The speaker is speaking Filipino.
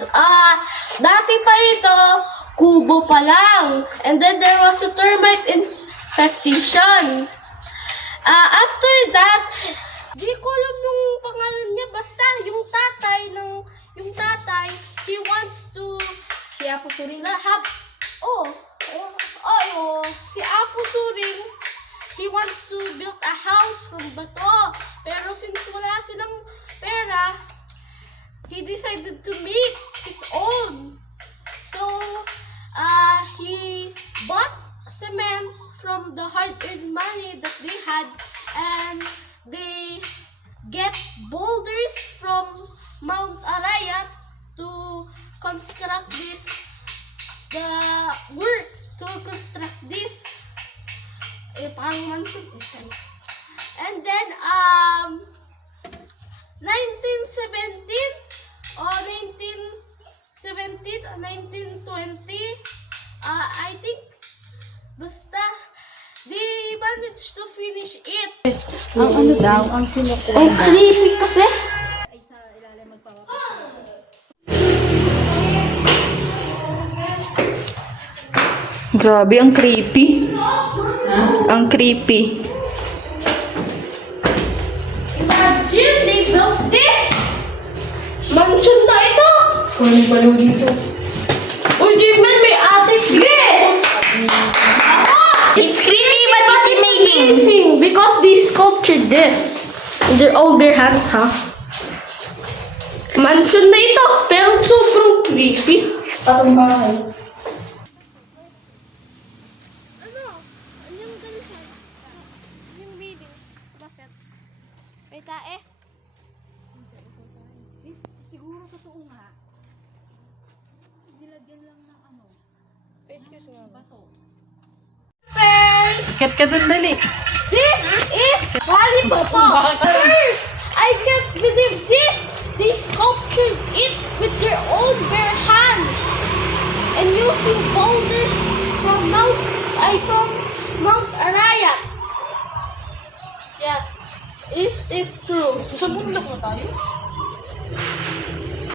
guys, dati pa ito, kubo pa lang. And then there was a termite infestation. After that, di ko alam yung pangalan niya, basta yung tatay, he wants to, Si Apo Suring. si Apo Suring, he wants to build a house from bato. Pero since wala silang pera, he decided to make his own. So, he bought cement from the hard-earned money that they had, and they get boulders from Mount Arayat to construct the work to construct this. Parang mansion. And then, 1917 or 1920, I think, basta, they managed to finish it. Ang ano daw, ang sinukuha Ang creepy kasi. ay sa ilalim magpapapit. Grabe, ang creepy. Ang creepy. Imagine, they built this! Mansion na ito! Kung palo dito. Uy, Jimmy, may attic here! It's creepy but it's amazing. Amazing! Because they sculptured this. They're all bare hands, huh? Mansion na ito, pero sobrang creepy. Patong bahay. Ano? Yung ganyan? Yung reading? Bakit? May tae? Siguro totoo nga. Nilagyan lang ng ano. Excuse me. Bato. Kat ka dun, dali. This is Lollipop! First, I can't believe this! They sculptured it with their own bare hands and using boulders from Mount Arayat. Yes, it is true. Sa bundok na tayo?